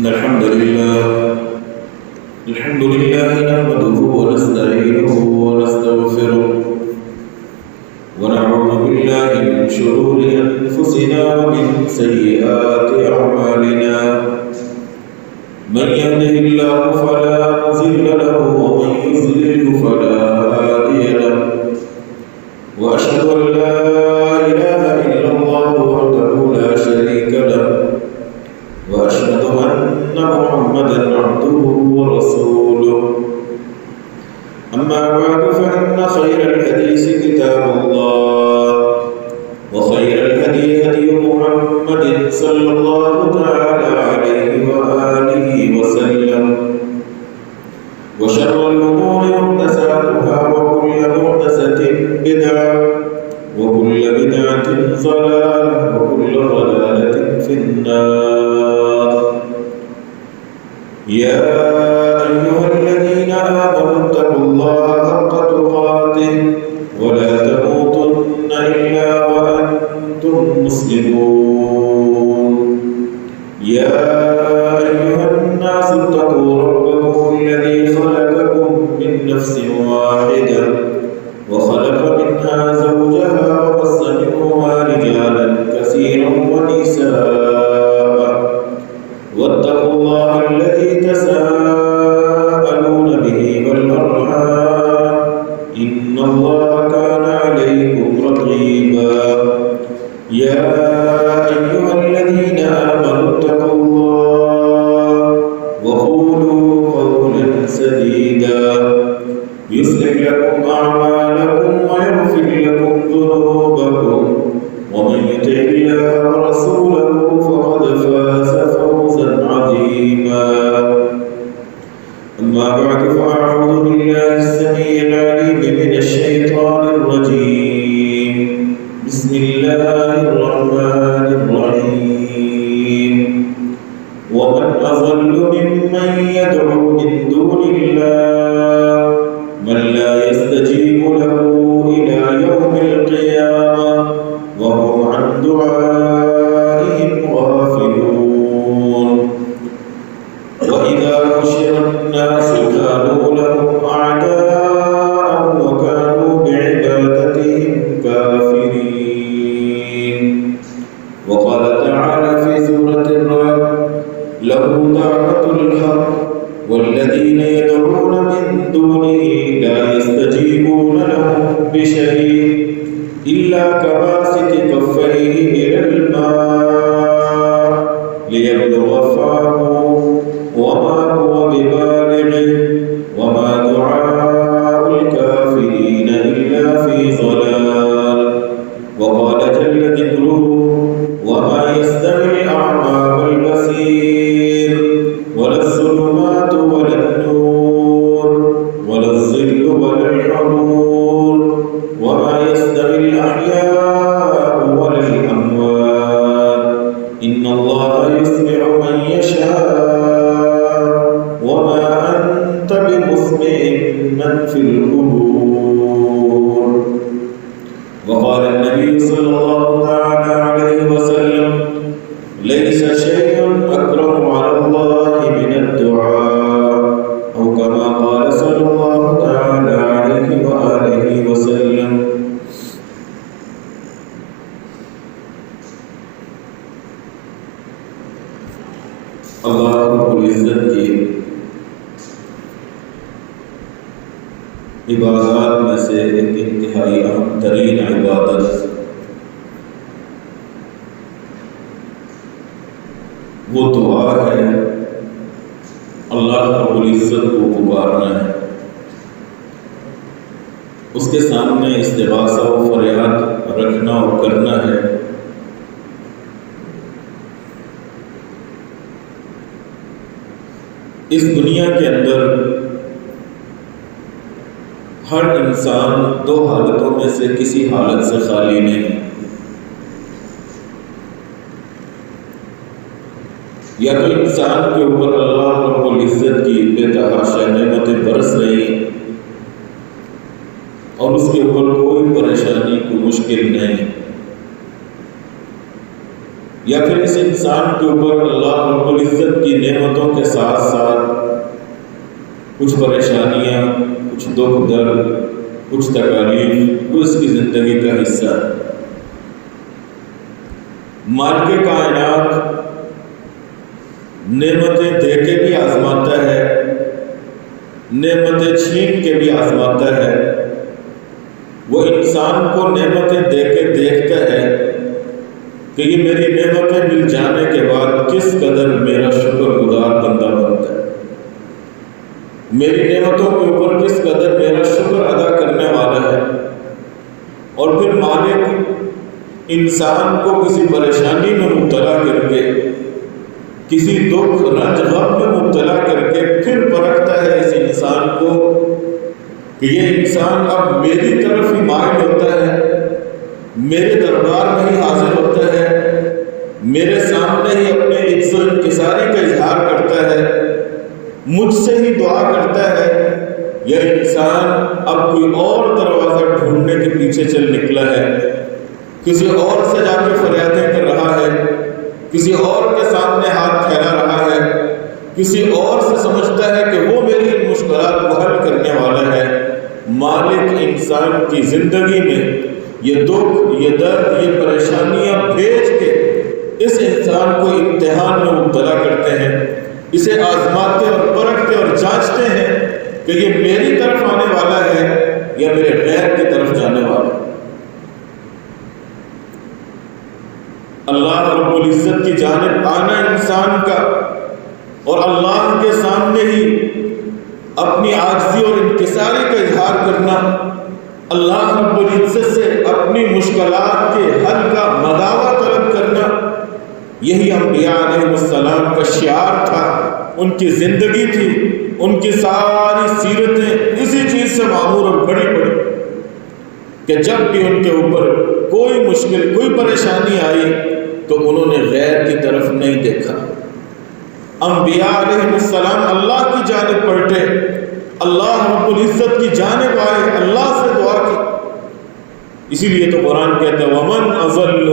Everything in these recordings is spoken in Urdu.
إن الحمد لله نحمده ونستعينه ونستغفره ونعوذ بالله من شرور أنفسنا ومن سيئات أعمالنا من يهده الله فلا مضل له ومن يضلل فلا هادي له وأشهد أن لا إله إلا الله وحده لا شريك له وأشهد أن محمدا عبده ورسوله أما بعد فإن خير الحديث كتاب الله وخير الهدي هدي محمد صلى الله تعالى عليه وآله وسلم وشر الأمور محدثاتها وكل محدثة بدعة وكل بدعة ضلالة وكل ضلالة في النار يا أيها الذين آمنوا اتقوا الله حق تقاته ولا تموتن إلا وأنتم مسلمون يا أيها الناس اتقوا ربكم الذي خلقكم من نفس واحدة وخلق منها زوجها وبث منهما رجالا كثيرا ونساء واتقوا الله الذي تساءلون به والأرحام إن الله كان عليكم رقيبا يا أيها الذين آمنوا اتقوا الله وقولوا قولا سديدا يصلح لكم أعمالكم ويغفر لكم ذنوبكم ومن يطع الله ورسوله فقد فاز فوزا عظيما أما بعد فأعوذ بالله السميع العليم من الشيطان الرجيم بسم الله الرحمن الرحيم ومن أضل ممن يدعو من دون الله من لا يستجيب له إلى يوم القيامة وهم عن دعائهم غافلون وإذا حشر الناس كانوا لهم أعداء وكانوا بعبادتهم كافرين وقال تعالى في سورة الرعد له دعوة الحق والذين يدعون من دونه لا يستجيبون لهم بشيء إلا كباسط كفيه إلى الماء ليبلغ فاه وما هو ببالغه وما دعاء الكافرين إلا في ضلال وقال جل ذكره وما يستوي الأعمى والبصير ولا الظلمات ولا النور ولا الظل ولا الحرور وما يستوي الأحياء ولا الأموات إن الله يسمع من يشاء وما أنت بمسمع من في القبور وقال النبي صلى الله تعالى عليه وسلم ليس شيء أكرم على الله من الدعاء أو كما قال صلى الله تعالى عليه وآله وسلم اللہ رب العزت کی عبادات میں سے ایک انتہائی اہم ترین عبادت وہ دعا ہے، اللہ رب العزت کو پکارنا ہے، اس کے سامنے استغاثہ و فریاد رکھنا اور کرنا ہے۔ اس دنیا کے اندر ہر انسان دو حالتوں میں سے کسی حالت سے خالی نہیں، یا تو انسان کے اوپر اللہ رب العزت کی بے تحاشا نعمتیں برس رہی اور اس کے اوپر کوئی پریشانی کوئی مشکل نہیں، یا پھر اس انسان کے اوپر اللہ رب العزت کی نعمتوں کے ساتھ ساتھ کچھ پریشانیاں، کچھ دکھ درد، کچھ تکالیف وہ اس کی زندگی کا حصہ ہے۔ مالک کائنات نعمتیں دے کے بھی آزماتا ہے، نعمتیں چھین کے بھی آزماتا ہے۔ وہ انسان کو نعمتیں دے کے دیکھتا ہے کہ یہ میری نعمتیں مل جانے کے بعد کس قدر میرا شکر گزار بندہ بنتا ہے، میری نعمتوں کے اوپر کس قدر میرا شکر ادا کرنے والا ہے۔ اور پھر مالک انسان کو کسی پریشانی میں مبتلا کر کے، کسی دکھ رنج غم میں مبتلا کر کے پھر پرکھتا ہے اس انسان کو کہ یہ انسان اب میری طرف ہی مائل ہوتا ہے، میرے دربار میں ہی حاضر ہوتا ہے، میرے سامنے ہی اپنے عجز و انکساری کا اظہار کرتا ہے، مجھ سے ہی دعا کرتا ہے۔ یہ انسان اب کوئی اور دروازہ ڈھونڈنے کے پیچھے چل نکلا ہے، کسی اور سے جا کے فریادیں کر رہا ہے، کسی اور کے سامنے ہاتھ پھیلا رہا ہے، کسی اور سے سمجھتا ہے کہ وہ میری ان مشکلات کو حل کرنے والا ہے۔ مالک انسان کی زندگی میں یہ دکھ، یہ درد، یہ پریشانیاں بھیج کے اس انسان کو امتحان میں مبتلا کرتے ہیں، اسے آزماتے اور پرکھتے اور جانچتے ہیں کہ یہ میری طرف آنے والا ہے یا میرے غیر کی طرف جانے والا ہے۔ اللہ رب العزت کی جانب آنا انسان کا اور اللہ کے سامنے ہی اپنی عاجزی اور انکساری کا اظہار کرنا، اللہ رب العزت سے اپنی مشکلات کے حل کا مداوع طلب کرنا، یہی انبیاء علیہ السلام کا شعار تھا، ان کی زندگی تھی، ان کی ساری سیرتیں اسی چیز سے معمور اور بڑی پڑی کہ جب بھی ان کے اوپر کوئی مشکل، کوئی پریشانی آئی تو انہوں نے غیر کی طرف نہیں دیکھا۔ انبیاء علیہ السلام اللہ کی جانب پلٹے، اللہ رب العزت کی جانب آئے، اللہ سے دعا کی۔ اسی لیے تو قرآن کہتا ہے وَمَنْ أَضَلُّ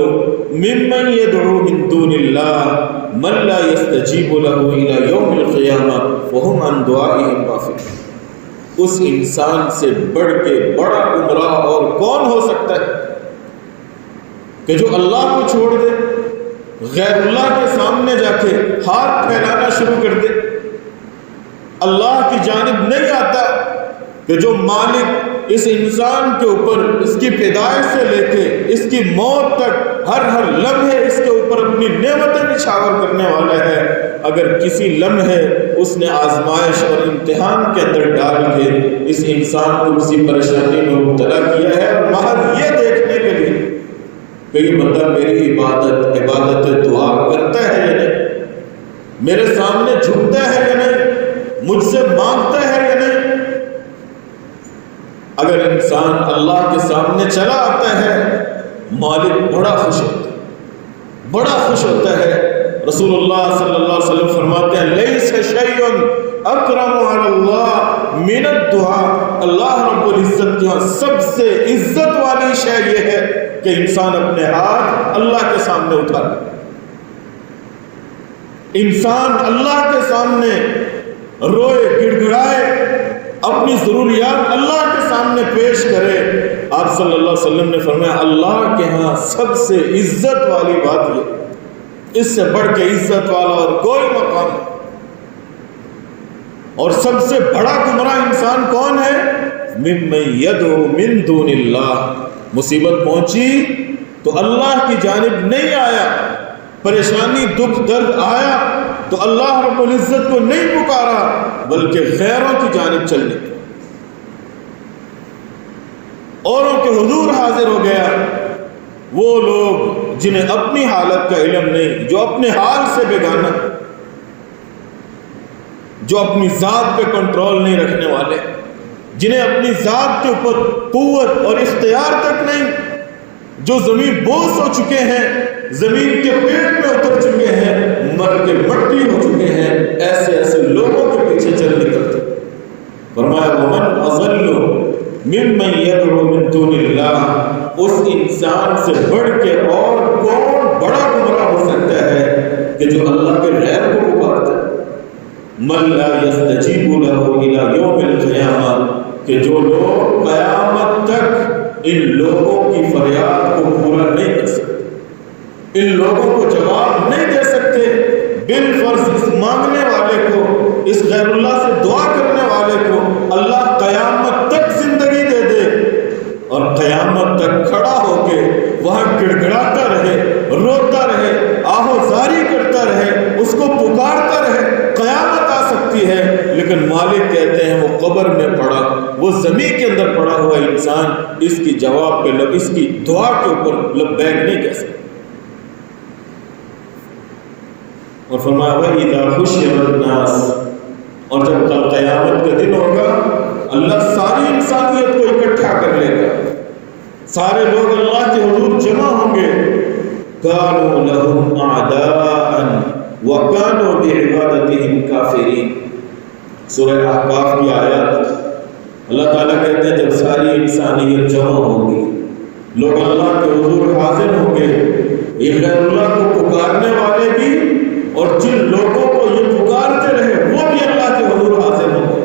مِمَّنْ يَدْعُو مِن دُونِ اللَّهِ مَن لَّا يَسْتَجِيبُ لَهُ إِلَى يَوْمِ الْقِيَامَةِ وَهُمْ عَن دُعَائِهِمْ غَافِلُونَ۔ اس انسان سے بڑھ کے بڑا گمراہ اور کون ہو سکتا ہے کہ جو اللہ کو چھوڑ دے، غیر اللہ کے سامنے جا کے ہاتھ پھیلانا شروع کر دے، اللہ کی جانب نہیں آتا کہ جو مالک اس انسان کے اوپر اس کی پیدائش سے لے کے اس کی موت تک ہر لمحے اس کے اوپر اپنی نعمتیں نچھاور کرنے والا ہے، اگر کسی لمحے اس نے آزمائش اور امتحان کے اندر ڈال کے اس انسان کو کسی پریشانی میں مبتلا کیا ہے اور محض یہ دیکھنے کے لیے کہ یہ بندہ میری عبادت دعا کرتا ہے یا نہیں، میرے سامنے جھکتا ہے یا نہیں، مجھ سے مانگتا ہے یا نہیں، اگر انسان اللہ کے سامنے چلا آتا ہے مالک بڑا خوش ہوتا ہے، بڑا خوش ہوتا ہے۔ رسول اللہ صلی اللہ علیہ وسلم فرماتے ہیں لیس شیء اکرم علی اللہ من الدعاء، اللہ رب العزت کے سب سے عزت والی شے یہ ہے کہ انسان اپنے ہاتھ اللہ کے سامنے اٹھا لے، انسان اللہ کے سامنے روئے، گڑ گڑائے، اپنی ضروریات اللہ کے سامنے پیش کرے۔ آپ صلی اللہ علیہ وسلم نے فرمایا اللہ کے ہاں سب سے عزت والی بات یہ، اس سے بڑھ کے عزت والا اور کوئی مقام نہیں۔ اور سب سے بڑا گمراہ انسان کون ہے؟ ممن یدعو من دون اللہ، مصیبت پہنچی تو اللہ کی جانب نہیں آیا، پریشانی دکھ درد آیا تو اللہ رب العزت کو نہیں پکارا بلکہ غیروں کی جانب چل نکلا، اوروں کے حضور حاضر ہو گیا۔ وہ لوگ جنہیں اپنی حالت کا علم نہیں، جو اپنے حال سے بیگانہ، جو اپنی ذات پہ کنٹرول نہیں رکھنے والے، جنہیں اپنی ذات کے اوپر قوت اور اختیار تک نہیں، جو زمین بوس ہو چکے ہیں، زمین کے پیٹ میں اتر چکے ہیں، مر کے مٹی ہو چکے ہیں، ایسے لوگوں کے پیچھے چل نکلتے۔ فرمایا ومن اضل ممن یدعو من دون اللہ، اس انسان سے بڑھ کے اور کون بڑا گمراہ ہو سکتا کہ جو اللہ کے غیر کو پکارتا ہے، من لا یستجیب لہ الی یوم القیامہ، کہ جو لوگ قیامت تک ان لوگوں کی فریاد کو پورا نہیں کر سکتے، ان لوگوں کو جواب نہیں دے سکتے، بالفرض اس مانگنے والے کو، اس غیر اللہ سے دعا کرنے والے کو اللہ قیامت تک زندگی دے دے اور قیامت تک کھڑا ہو کے وہاں گڑ گڑاتا رہے، روتا رہے، آہو زاری کرتا رہے، اس کو پکارتا رہے، قیامت آ سکتی ہے، لیکن مالک کہتے ہیں وہ قبر میں پڑا، وہ زمین کے اندر پڑا ہوا انسان اس کی جواب پہ اس کی دعا کے اوپر لبیک نہیں کہہ سکتا۔ اور فرمایا وَإِذَا حُشِرَ النَّاسُ، اور جب کل قیامت کا دن ہوگا اللہ ساری انسانیت کو اکٹھا کر لے گا، سارے لوگ اللہ کے حضور جمع ہوں گے، كَانُوا لَهُمْ أَعْدَاءً وَكَانُوا بِعِبَادَتِهِمْ كَافِرِينَ۔ سورہ احقاف کی آیات اللہ تعالیٰ کہتے ہیں جب ساری انسانیت جمع ہوگی، لوگ اللہ کے حضور حاضر ہوں گے، یہ غیر اللہ کو پکارنے والے بھی اور جن لوگوں کو یہ پکارتے رہے وہ بھی اللہ کے حضور حاضر ہوں گے۔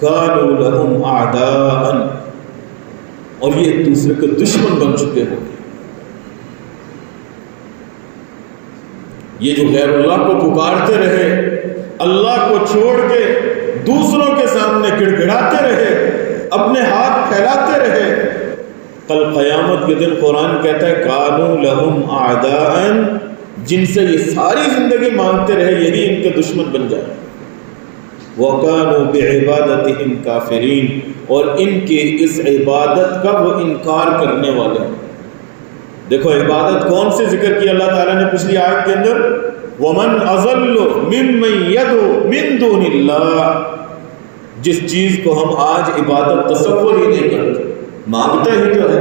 كَانُوا لَهُمْ أَعْدَاءً، اور یہ ایک دوسرے کے دشمن بن چکے ہوں گے۔ یہ جو غیر اللہ کو پکارتے رہے، اللہ کو چھوڑ کے دوسروں کے سامنے گڑ گڑاتے رہے، اپنے ہاتھ پھیلاتے رہے، کل قیامت کے دن قرآن کہتا ہے كَانُوا لَهُمْ أَعْدَاءً، جن سے یہ ساری زندگی مانگتے رہے یہی ان کے دشمن بن جائے۔ وَكَانُوا بِعِبَادَتِهِمْ كَافِرِينَ، اور ان کی اس عبادت کا وہ انکار کرنے والے ہیں۔ دیکھو عبادت کون سے ذکر کی اللہ تعالیٰ نے پچھلی آیت کے اندر، وَمَنْ أَضَلُّ مِمَّنْ يَدْعُو مِن دُونِ اللَّهِ، جس چیز کو ہم آج عبادت تصور ہی نہیں کرتے، مانگتا ہی تو ہے،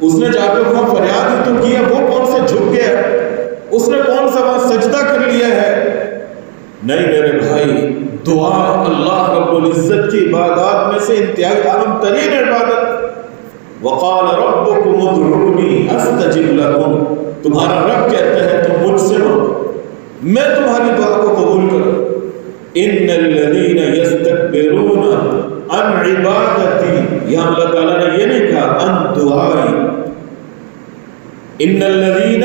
اس نے جا کے وہاں فریاد ہی تو کیا، وہ کون سا جھک گیا، اس نے کون سا وہاں سجدہ کر لیا ہے؟ نہیں میرے بھائی، دعا اللہ رب العزت کی عبادات میں سے انتہائی اہم ترین عبادت۔ وقال ربکم ادعونی استجب لکم، تمہارا رب کہتا ہے تم مجھ سے مانگو، میں تمہاری دعا کو قبول کروں۔ ان الذین یستکبرون عن عبادتی، یہاں اللہ تعالیٰ نے یہ نہیں کہا عن دعائی، ان الذین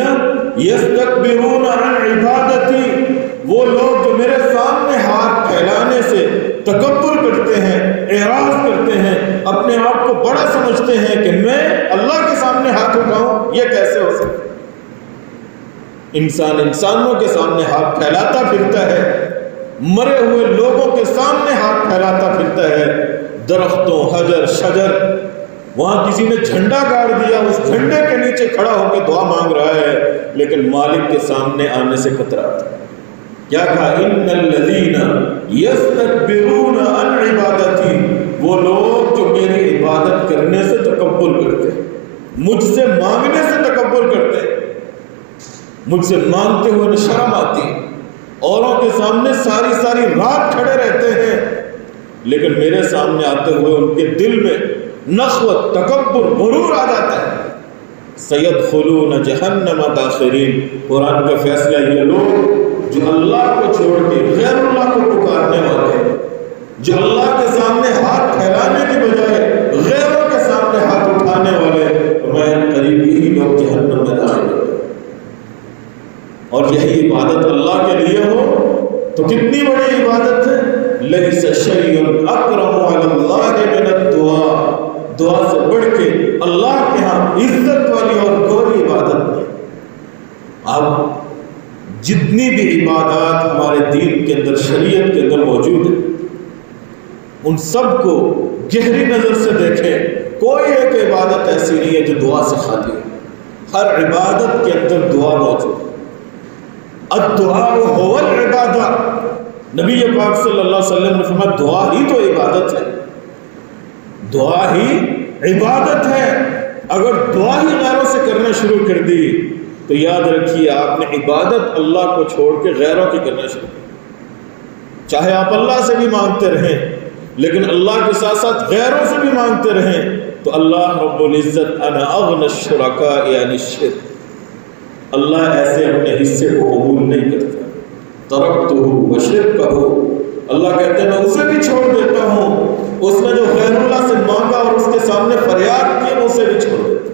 یستکبرون عن عبادتی، وہ لوگ جو میرے سامنے ہاتھ پھیلانے سے تکبر کرتے ہیں، اعراض کرتے ہیں، اپنے آپ کو بڑا سمجھتے ہیں کہ میں اللہ کے سامنے ہاتھ اٹھاؤں، یہ کیسے ہو سکتا؟ انسان انسانوں کے سامنے ہاتھ پھیلاتا پھرتا ہے، مرے ہوئے لوگوں کے سامنے ہاتھ پھیلاتا پھرتا ہے، درختوں، حجر شجر، وہاں کسی نے جھنڈا گاڑ دیا، اس جھنڈے کے نیچے کھڑا ہو کے دعا مانگ رہا ہے، لیکن مالک کے سامنے آنے سے کتراتا ہے۔ کیا کہا؟ ان الذین یستکبرون عن عبادتی، وہ لوگ جو میری عبادت کرنے سے تکبر کرتے ہیں، مجھ سے مانگنے سے تکبر کرتے ہیں، مجھ سے مانگتے ہوئے انہیں شرم آتی ہے، اوروں کے سامنے ساری ساری رات کھڑے رہتے ہیں، لیکن میرے سامنے آتے ہوئے ان کے دل میں نخوت، تکبر، غرور آ جاتا ہے۔ سیدخلون جہنم داخرین، قرآن کا فیصلہ یہ لوگ جو اللہ کو چھوڑ کے غیر اللہ کو پکارنے والے، جو اللہ کے سامنے ہاتھ پھیلانے کی بجائے غیروں کے سامنے ہاتھ اٹھانے والے، میں قریب ہی لوگ جہنم میں داخل ہوتے۔ اور یہی عبادت اللہ کے لیے ہو تو کتنی بڑی عبادت ہے۔ لیس شیء اکرم علی اللہ من الدعاء، دعا سے بڑھ کے اللہ کے ہاں عزت والی اور کوئی عبادت نہیں۔ اب جتنی بھی عبادات ہمارے دین کے اندر، شریعت کے اندر موجود ہیں، ان سب کو گہری نظر سے دیکھیں، کوئی ایک عبادت ایسی نہیں ہے جو دعا سے خالی ہے۔ ہر عبادت کے اندر دعا موجود ہے۔ الدعاء هو العبادہ، نبی پاک صلی اللہ علیہ وسلم نے فرمایا دعا ہی تو عبادت ہے، دعا ہی عبادت ہے۔ اگر دعا ہی غیروں سے کرنا شروع کر دی تو یاد رکھیے آپ نے عبادت اللہ کو چھوڑ کے غیروں کی کرنا شروع کی۔ چاہے آپ اللہ سے بھی مانگتے رہیں لیکن اللہ کے ساتھ ساتھ غیروں سے بھی مانگتے رہیں تو اللہ رب العزت انا اغنى الشرکاء عن الشرک، اللہ ایسے اپنے حصے کو قبول نہیں کرتا۔ ترکتہ وشرکہ، اللہ کہتے ہیں میں اسے بھی چھوڑ دیتا ہوں، اس نے جو غیر اللہ سے مانگا اور اس کے سامنے فریاد کی میں اسے بھی چھوڑ دیتا ہوں۔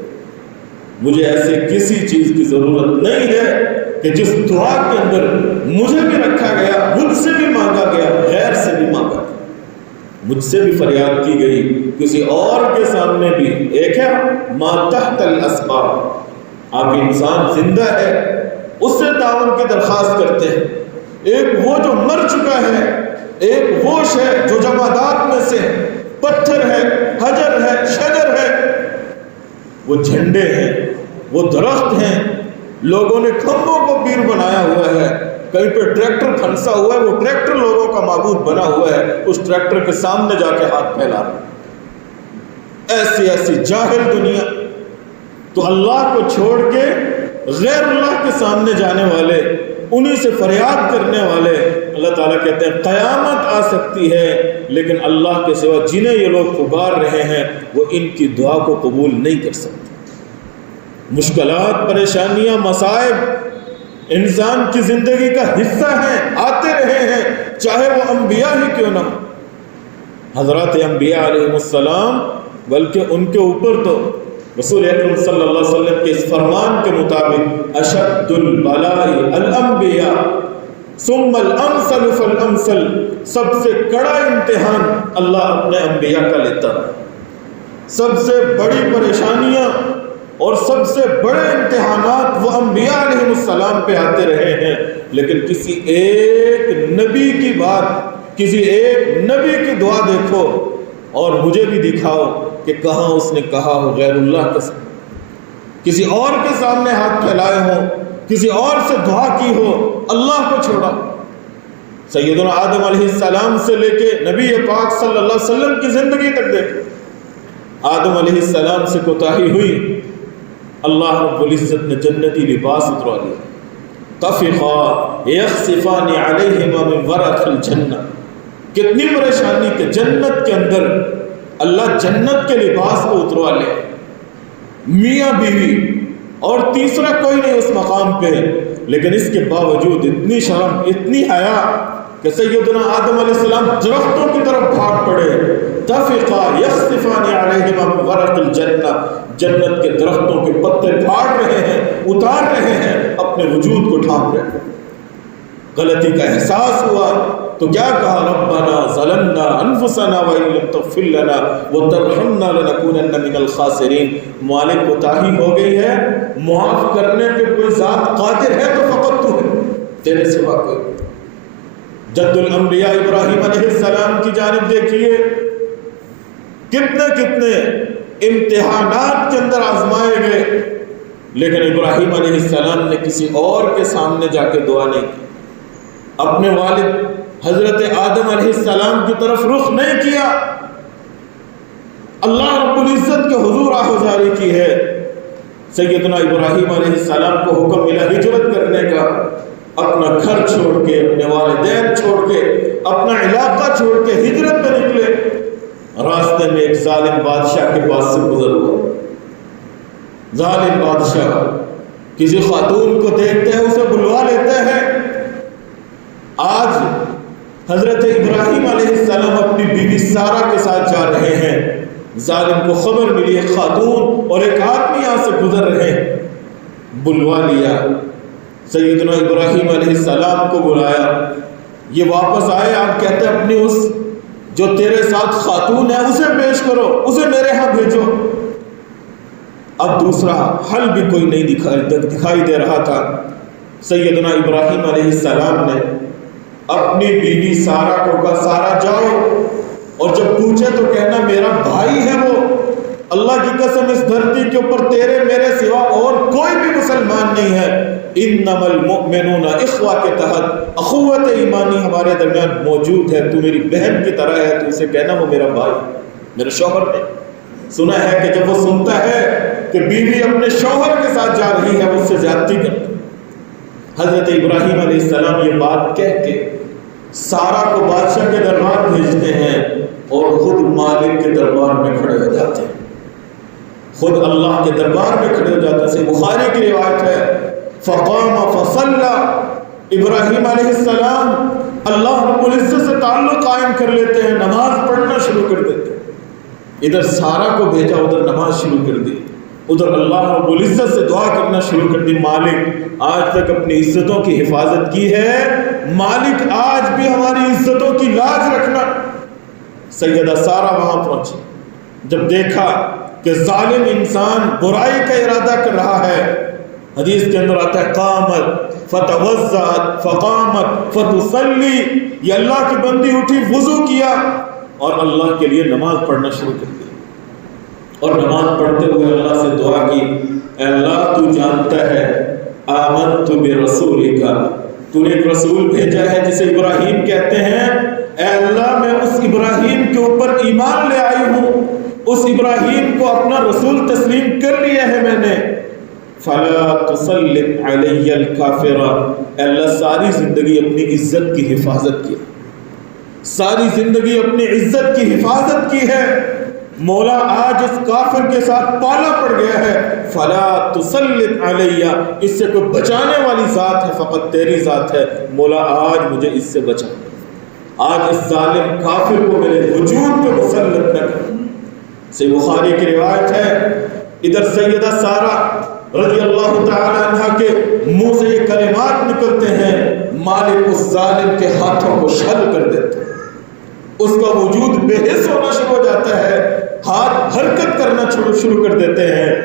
مجھے ایسے کسی چیز کی ضرورت نہیں ہے کہ جس دعا کے اندر مجھے بھی رکھا گیا، مجھ سے بھی مانگا گیا، غیر سے بھی مانگا گیا، مجھ سے بھی فریاد کی گئی، کسی اور کے سامنے بھی۔ ایک ہے ما تحت الاسباب، آپ انسان زندہ ہے اس سے تعاون کی درخواست کرتے ہیں، ایک وہ جو مر چکا ہے، ایک وہ شے جو جمادات میں سے پتھر ہے، حجر ہے، شجر ہے، وہ جھنڈے ہیں، وہ درخت ہیں، لوگوں نے کھمبوں کو پیر بنایا ہوا ہے، کہیں پہ ٹریکٹر پھنسا ہوا ہے، وہ ٹریکٹر لوگوں کا معبود بنا ہوا ہے، اس ٹریکٹر کے سامنے جا کے ہاتھ پھیلا رہا۔ ایسی ایسی جاہل دنیا۔ تو اللہ کو چھوڑ کے غیر اللہ کے سامنے جانے والے، انہی سے فریاد کرنے والے، اللہ تعالیٰ کہتے ہیں قیامت آ سکتی ہے لیکن اللہ کے سوا جنہیں یہ لوگ پکار رہے ہیں وہ ان کی دعا کو قبول نہیں کر سکتے۔ مشکلات، پریشانیاں، مصائب انسان کی زندگی کا حصہ ہیں، آتے رہے ہیں، چاہے وہ انبیاء ہی کیوں نہ ہو۔ حضرات انبیاء علیہ السلام، بلکہ ان کے اوپر تو رسول اکرم صلی اللہ علیہ وسلم کے اس فرمان کے مطابق اشد البلاء الانبیاء ثم الامثل فالامثل، سب سے کڑا امتحان اللہ اپنے انبیاء کا لیتا ہے۔ سب سے بڑی پریشانیاں اور سب سے بڑے امتحانات وہ انبیاء علیہ السلام پہ آتے رہے ہیں، لیکن کسی ایک نبی کی بات، کسی ایک نبی کی دعا دیکھو اور مجھے بھی دکھاؤ کہ کہاں اس نے کہا ہو غیر اللہ کے سامنے، کسی اور کے سامنے ہاتھ پھیلائے ہوں، کسی اور سے دعا کی ہو، اللہ کو چھوڑا۔ سیدنا آدم علیہ السلام سے لے کے نبی پاک صلی اللہ علیہ وسلم کی زندگی تک دیکھیں، آدم علیہ السلام سے کوتاہی ہوئی، اللہ رب العزت نے جنتی لباس اتروا دیا۔ طفقا یخصفان علیہما من ورق الجنہ، کتنی پریشانی کہ جنت کے اندر اللہ جنت کے لباس کو اتروا لے، میاں بیوی اور تیسرا کوئی نہیں اس مقام پہ، لیکن اس کے باوجود اتنی شرم، اتنی حیا کہ سیدنا آدم علیہ السلام درختوں کی طرف بھاگ پڑے۔ طفقا یخصفان علیہما من ورق الجنہ، جنت کے درختوں کے پتے پھاڑ رہے ہیں، اتار رہے ہیں، اپنے وجود کو ڈھانپ رہے ہیں۔ غلطی کا احساس ہوا تو کیا کہا؟ ربنا ظلمنا انفسنا وان لم تغفر لنا وترحمنا لنکونن من الخاسرین، مالک کوتاہی ہو گئی ہے، معاف کرنے پہ کوئی ذات قادر ہے تو فقط تو ہے، تیرے سوا کوئی۔ جد الانبیاء ابراہیم علیہ السلام کی جانب دیکھیے، کتنے کتنے امتحانات کے اندر آزمائے گئے، لیکن ابراہیم علیہ السلام نے کسی اور کے سامنے جا کے دعا نہیں کی، اپنے والد حضرت آدم علیہ السلام کی طرف رخ نہیں کیا، اللہ رب العزت کے حضور آہوزاری کی ہے۔ سیدنا ابراہیم علیہ السلام کو حکم ملا ہجرت کرنے کا، اپنا گھر چھوڑ کے، اپنے والدین چھوڑ کے، اپنا علاقہ چھوڑ کے ہجرت پہ نکلے۔ راستے میں ایک ظالم بادشاہ کے پاس سے گزر ہوا، ظالم بادشاہ کسی خاتون کو دیکھتے ہیں اسے بلوا لیتے ہیں۔ آج حضرت ابراہیم علیہ السلام اپنی بیوی سارہ کے ساتھ جا رہے ہیں، ظالم کو خبر ملی ایک خاتون اور ایک آدمی یہاں سے گزر رہے ہیں، بلوا لیا، سیدنا ابراہیم علیہ السلام کو بلایا، یہ واپس آئے، آپ کہتے ہیں اپنی اس جو تیرے ساتھ خاتون ہے اسے پیش کرو، اسے میرے ہاں بھیجو۔ اب دوسرا حل بھی کوئی نہیں دکھائی دے رہا تھا۔ سیدنا ابراہیم علیہ السلام نے اپنی بیوی سارہ کو کہا سارہ جاؤ، اور جب پوچھے تو کہنا میرا بھائی ہے وہ، اللہ کی قسم اس دھرتی کے اوپر تیرے میرے سوا اور کوئی بھی مسلمان نہیں ہے، انما المؤمنون اخوہ کے تحت اخوت ایمانی ہمارے درمیان موجود ہے، تو میری بہن کی طرح ہے، تو اسے کہنا وہ میرا بھائی، میرے شوہر نے سنا ہے کہ جب وہ سنتا ہے کہ بیوی اپنے شوہر کے ساتھ جا رہی ہے وہ اس سے زیادتی کرتی، حضرت ابراہیم علیہ السلام یہ بات کہہ کے سارہ کو بادشاہ کے دربار بھیجتے ہیں اور خود مالک کے دربار میں کھڑے ہو جاتے ہیں، خود اللہ کے دربار میں کھڑے ہو جاتے ہیں۔ بخاری کی روایت ہے فقام فصلى، ابراہیم علیہ السلام اللہ رب العزت سے تعلق قائم کر لیتے ہیں، نماز پڑھنا شروع کر دیتے ہیں۔ ادھر سارا کو بھیجا، ادھر نماز شروع کر دی، ادھر اللہ رب العزت سے دعا کرنا شروع کر دی۔ مالک آج تک اپنی عزتوں کی حفاظت کی ہے، مالک آج بھی ہماری عزتوں کی لاج رکھنا۔ سیدہ سارہ وہاں پہنچی، جب دیکھا کہ ظالم انسان برائی کا ارادہ کر رہا ہے، حدیث کے اندر آتا ہے قامت فتوضأت فقامت فتصلی، یہ اللہ کی بندی اٹھی، وضو کیا اور اللہ کے لیے نماز پڑھنا شروع کر دی، اور نماز پڑھتے ہوئے اللہ سے دعا کی، اے اللہ تو جانتا ہے آمنت برسولک، تو نے ایک رسول بھیجا ہے جسے ابراہیم کہتے ہیں، اے اللہ میں اس ابراہیم کے اوپر ایمان لے آئی ہوں، اس ابراہیم کو اپنا رسول تسلیم کر لیا ہے میں نے، فلا تسلط علی الکافر، اے اللہ ساری زندگی اپنی عزت کی حفاظت کی، ساری زندگی اپنی عزت کی حفاظت کی ہے، مولا آج اس کافر کے ساتھ پالا پڑ گیا ہے، فلا تسلط علی، اس سے کوئی بچانے والی ذات ہے فقط تیری ذات ہے، مولا آج مجھے اس سے بچا، آج اس ظالم کافر کو میرے وجود پہ مسلط نہ کر۔ صحیح بخاری کی روایت ہے، ادھر سیدہ سارہ رضی اللہ تعالی عنہ کے منہ سے یہ کلمات نکلتے ہیں، مالک اس ظالم کے ہاتھوں کو شل کر دیتے ہیں، اس کا وجود بے حس ہونا شروع ہو جاتا ہے، ہاتھ حرکت کرنا شروع کر دیتے ہیں،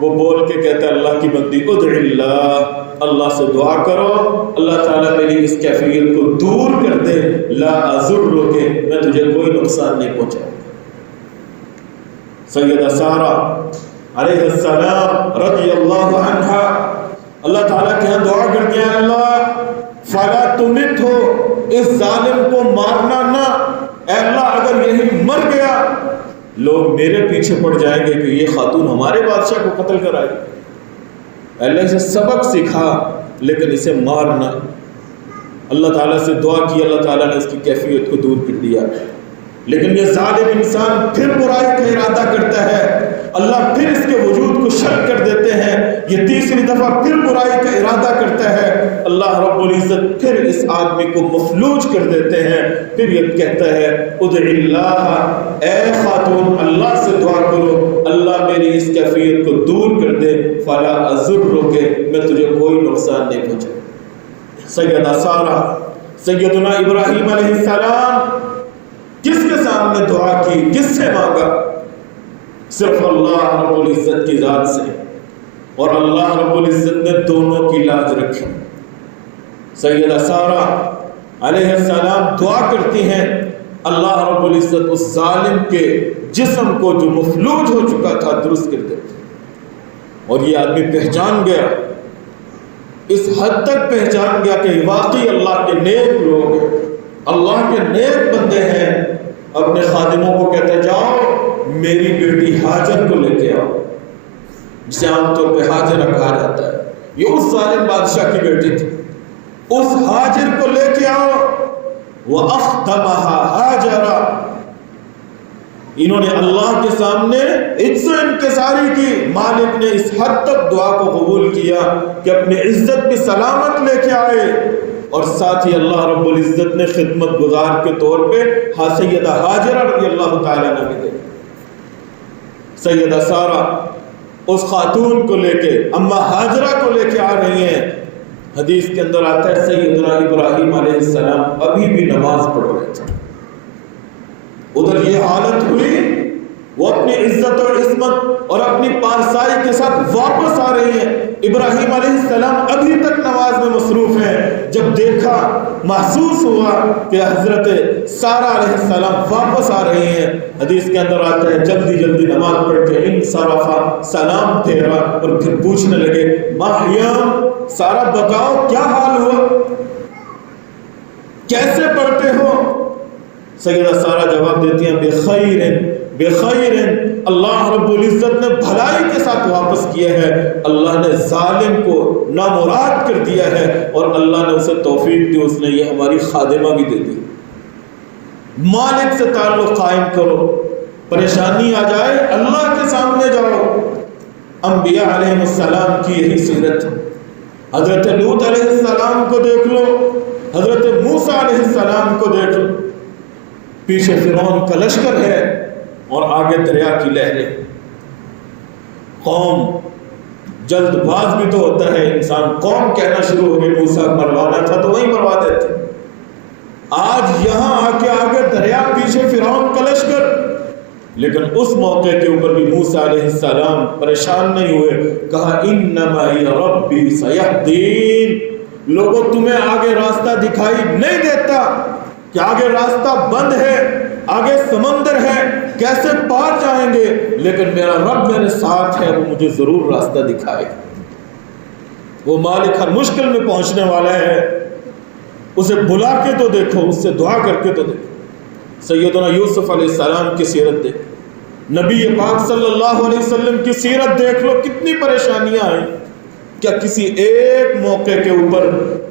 وہ بول کے کہتا ہے اللہ کی بندی ادع اللہ، اللہ سے دعا کرو اللہ تعالیٰ میری اس کیفیت کو دور کر دے، لا اضرک، میں تجھے کوئی نقصان نہیں پہنچاؤں۔ سیدہ سارہ علیہ السلام رضی اللہ عنہ اللہ تعالیٰ کے ہاں دعا کر دیا، اللہ فلا تمت ہو، اس ظالم کو مارنا نہ، اے اللہ اگر یہی مر گیا لوگ میرے پیچھے پڑ جائیں گے کہ یہ خاتون ہمارے بادشاہ کو قتل کرائے، اللہ اسے سبق سکھا لیکن اسے مارنا۔ اللہ تعالیٰ سے دعا کی، اللہ تعالیٰ نے اس کی کیفیت کو دور کر دیا، لیکن یہ ظالم انسان پھر برائی کا ارادہ کرتا ہے، اللہ پھر اس کے وجود کو شک کر دیتے ہیں، یہ تیسری دفعہ پھر برائی کا ارادہ کرتا ہے، اللہ رب العزت پھر اس آدمی کو مفلوج کر دیتے ہیں، پھر یہ کہتا ہے ادع اللہ، اے خاتون اللہ سے دعا کرو اللہ میری اس کیفیت کو دور کر دے، فلا اضرک، میں تجھے کوئی نقصان نہیں پہنچاؤں۔ سیدہ سارہ سیدنا ابراہیم علیہ السلام کس کے سامنے دعا کی، کس سے مانگا؟ صرف اللہ رب العزت کی ذات سے، اور اللہ رب العزت نے دونوں کی لاج رکھی۔ سیدہ سارہ علیہ السلام دعا کرتی ہیں، اللہ رب العزت اس ظالم کے جسم کو جو مفلوج ہو چکا تھا درست کر دیتے، اور یہ آدمی پہچان گیا، اس حد تک پہچان گیا کہ واقعی اللہ کے نیک لوگ ہیں، اللہ کے نیک بندے ہیں، اپنے خادموں کو کہتے جاؤ میری بیٹی ہاجر کو لے کے آؤ، جسے عام طور پہ ہاجرہ کہا جاتا ہے، یہ اس ظالم بادشاہ کی بیٹی تھی، اس ہاجر کو لے کے آؤ، وَأَخْدَمَهَا هَاجَرَ، انہوں نے اللہ کے سامنے عزت و انکساری کی، مالک نے اس حد تک دعا کو قبول کیا کہ اپنی عزت بھی سلامت لے کے آئے، اور ساتھ ہی اللہ رب العزت نے خدمت گزار کے طور پہ سیدہ ہاجرہ رضی اللہ تعالیٰ عنہ بھی دے۔ سیدہ سارہ اس خاتون کو لے کے، اما ہاجرہ کو لے کے آ رہی ہیں، حدیث کے اندر آتا ہے سیدنا ابراہیم علیہ السلام ابھی بھی نماز پڑھ رہے تھے، ادھر یہ حالت ہوئی، وہ اپنی عزت اور عصمت اور اپنی پارسائی کے ساتھ واپس آ رہی ہیں، ابراہیم علیہ السلام ابھی تک نماز میں مصروف ہیں، جب دیکھا محسوس ہوا کہ حضرت سارہ علیہ السلام واپس آ رہی ہیں، حدیث کے اندر آتا ہے جلدی جلدی نماز پڑھ کے انصرفا، سلام پھیرا اور پھر پوچھنے لگے ماہیام، سارہ بتاؤ کیا حال ہوا، کیسے پڑھتے ہو؟ سیدہ سارہ جواب دیتی ہیں بخیر بخیر، اللہ رب العزت نے بھلائی کے ساتھ واپس کیا ہے، اللہ نے ظالم کو نامراد کر دیا ہے اور اللہ نے اسے توفیق دی، اس نے یہ ہماری خادمہ بھی دے دی۔ مالک سے تعلق قائم کرو، پریشانی آ جائے اللہ کے سامنے جاؤ۔ انبیاء علیہ السلام کی یہی سیرت، حضرت لوط علیہ السلام کو دیکھ لو، حضرت موسیٰ علیہ السلام کو دیکھ لو، پیچھے فرعون کا لشکر ہے اور آگے دریا کی لہریں۔ قوم جلد باز بھی تو ہوتا ہے انسان، قوم کہنا شروع ہو گئی موسیٰ مروانا تھا تو وہی مروا دیتے۔ آج یہاں آ کے آگے دریا، پیچھے فرعون کا لشکر، لیکن اس موقع کے اوپر بھی موسیٰ علیہ السلام پریشان نہیں ہوئے، کہا انما ہی ربی سیہدین۔ لوگوں تمہیں آگے راستہ دکھائی نہیں دیتا کہ آگے راستہ بند ہے، آگے سمندر ہے، کیسے پار جائیں گے، لیکن میرا رب میرے ساتھ ہے، وہ مجھے ضرور راستہ دکھائے۔ وہ مالک ہر مشکل میں پہنچنے والا ہے، اسے بلا کے تو دیکھو، اس سے دعا کر کے تو دیکھو۔ سیدنا یوسف علیہ السلام کی سیرت دیکھ، نبی پاک صلی اللہ علیہ وسلم کی سیرت دیکھ لو، کتنی پریشانیاں آئیں۔ کیا کسی ایک موقع کے اوپر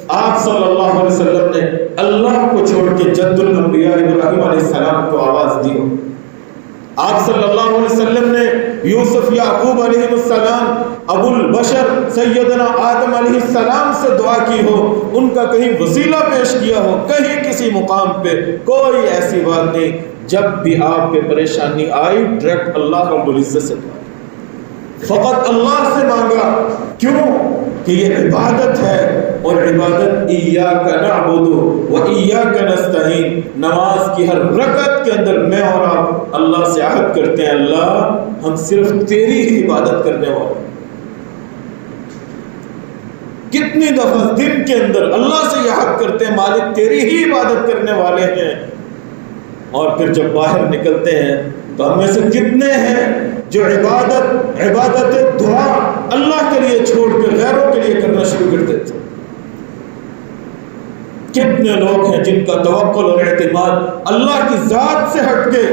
آپ صلی اللہ علیہ وسلم نے اللہ کو چھوڑ کے جد الانبیاء ابراہیم علیہ السلام کو آواز دی ہو؟ آپ صلی اللہ علیہ وسلم نے یوسف یعقوب علیہ السلام، ابو البشر سیدنا آدم علیہ السلام سے دعا کی ہو، ان کا کہیں وسیلہ پیش کیا ہو، کہیں کسی مقام پہ؟ کوئی ایسی بات نہیں۔ جب بھی آپ پہ پریشانی آئی، ڈائریکٹ اللہ رب العزت سے دعا، فقط اللہ سے مانگا۔ کیوں؟ کہ یہ عبادت ہے، اور عبادت ایاک نعبد و ایاک نستعین۔ نماز کی ہر رکعت کے اندر میں اور آپ اللہ سے عہد کرتے ہیں، اللہ ہم صرف تیری ہی عبادت کرنے والے۔ کتنی دفعہ دن کے اندر اللہ سے یہ عہد کرتے ہیں، مالک تیری ہی عبادت کرنے والے ہیں، اور پھر جب باہر نکلتے ہیں تو ہم میں سے کتنے ہیں جو عبادت دعا اللہ کے لیے چھوڑ کے غیروں کے لیے کرنا شروع کر دیتے ہیں؟ کتنے لوگ ہیں جن کا توکل اور اعتماد اللہ کی ذات سے ہٹ کے